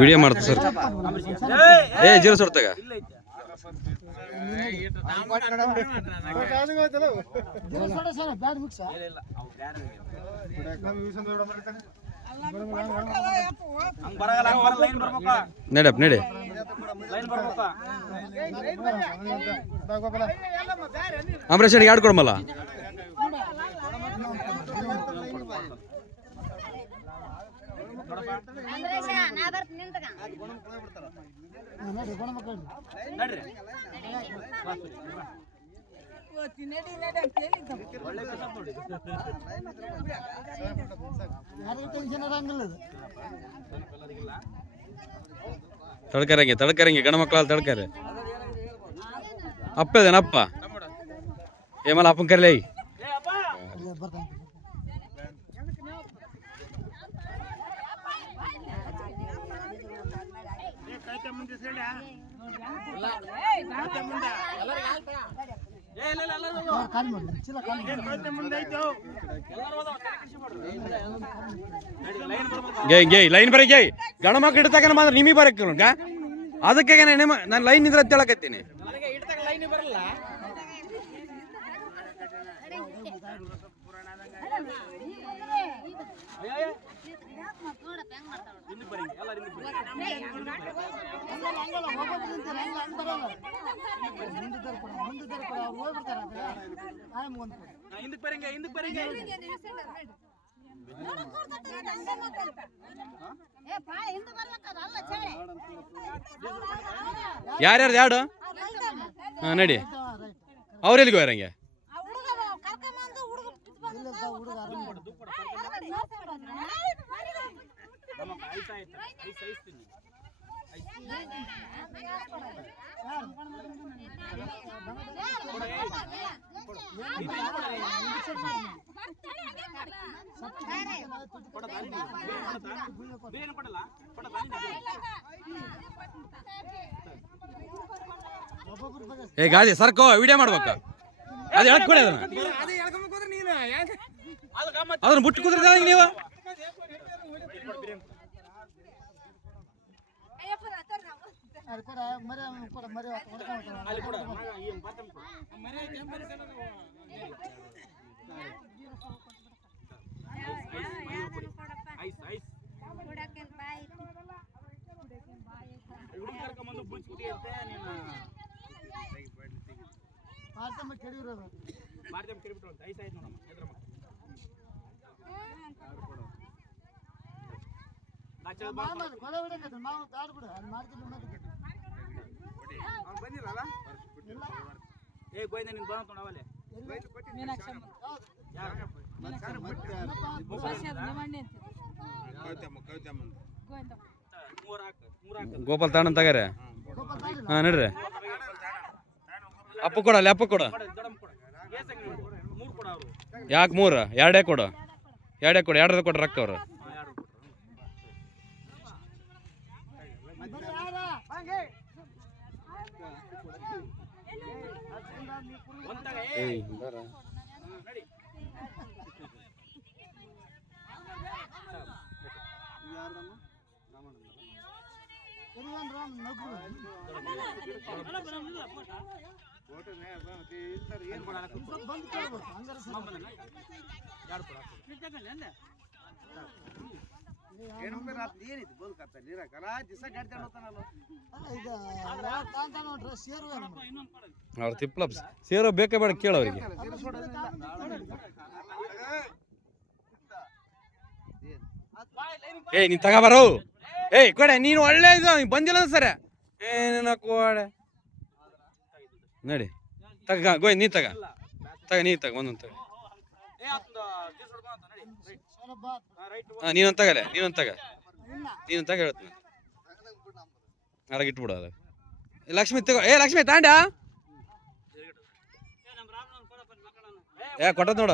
Video ಮಾಡ್ತಾರೆ sir. Zero ಸೊಡ್ತಾಗ ನಡಪ್ಪ ನಡಿ. ಅಂಬರೀಷ್ ಎರಡು ಕೊಡಮಲ್ಲ. ತಡ್ಕರಂಗೆ ತಡ್ಕರಂಗೆ ಗಂಡ ಮಕ್ಕಳ ತಡ್ಕರೆ ಅಪ್ಪದೇನಪ್ಪ ಏಮಲ್ಲ ಅಪ್ಪನ ಕರಿಲೈ. ಲೈನ್ ಬರೀ ಗೈ ಗಣ ಮಕ್ಳು ಇಡ್ತಾಗ ಮಾತ್ರ ನಿಮಗೆ ಬರಕ್ಕೆ ಅದಕ್ಕೆ ನಾನು ಲೈನ್ ಇದ್ರೆ ಹೇಳಕತ್ತೀನಿ. ಯಾರ್ಯಾರ್ದು ಯಾಡು ಹಾಂ ನಡಿ. ಅವ್ರೆಲ್ಲಿಗೆ ಹೋಯ್ರಂಗೆ ಗಾದಿ ಸರ್ಕೋ ವಿಡಿಯೋ ಮಾಡ್ಬೇಕ. ಅದು ಹೇಳಕ್ ಕೊಡಿ ಅದನ್ನ ಬಿಟ್ಟು ಕುದ್ರದ ನೀವು. ಗೋಪಾಲ್ ತಾಣ ತಗಾರೆ. ಹಾ ನಡ್ರಿ ಅಪ್ಪ ಕೊಡ ಅಲ್ಲಿ ಅಪ್ಪ ಕೊಡ. ಯಾಕೆ ಮೂರು ಎರಡೇ ಕೊಡು ಎರಡೇ ಕೊಡು ಎರಡರ ಕೊಡ್ರಿ ರೊಕ್ಕ ಅವರು. ಅವ್ರ ತಿಪ್ಲಪ್ ಸೇರೋ ಬೇಕೇ ಬೇಡ ಕೇಳೋರಿಗೆ. ನೀನ್ ತಗೋಬಾರೋ. ಕೊಡೆ ನೀನು ಒಳ್ಳೆ ಇದು ಬಂದಿಲ್ಲ ಸರ ಏನ ಕೋಡೆ ನಡಿ ತಗ ಗೋಯ್ ನೀ ತಗ ನೀ ತಗ ಒಂದೊಂದು ತಗ. ನೀನೊಂದು ತಗಲೆ ನೀನೊಂದು ತಗ ಹೇಳ್ತ ಅರಗಿಟ್ಬಿಡು. ಅದು ಲಕ್ಷ್ಮಿ ತಗೋ. ಲಕ್ಷ್ಮಿ ತಾಂಡ ಕೊಟ್ಟದ್ ನೋಡ.